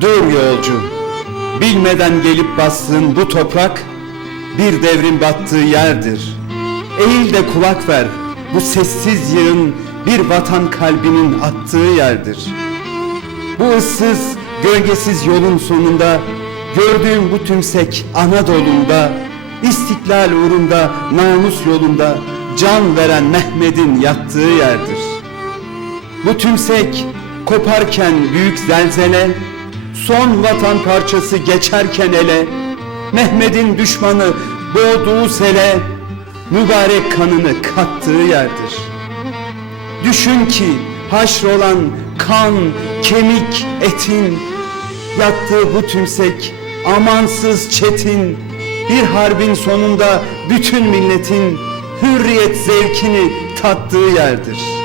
Dur yolcu, bilmeden gelip bastığın bu toprak bir devrin battığı yerdir. Eğil de kulak ver, bu sessiz yığın bir vatan kalbinin attığı yerdir. Bu ıssız, gölgesiz yolun sonunda gördüğüm bu tümsek Anadolu'nda, istiklal uğrunda, namus yolunda can veren Mehmet'in yattığı yerdir. Bu tümsek koparken büyük zelzele, son vatan parçası geçerken ele, Mehmet'in düşmanı boğduğu sele, mübarek kanını kattığı yerdir. Düşün ki haşrolan kan, kemik, etin, yattığı bu tümsek amansız çetin, bir harbin sonunda bütün milletin hürriyet zevkini tattığı yerdir.''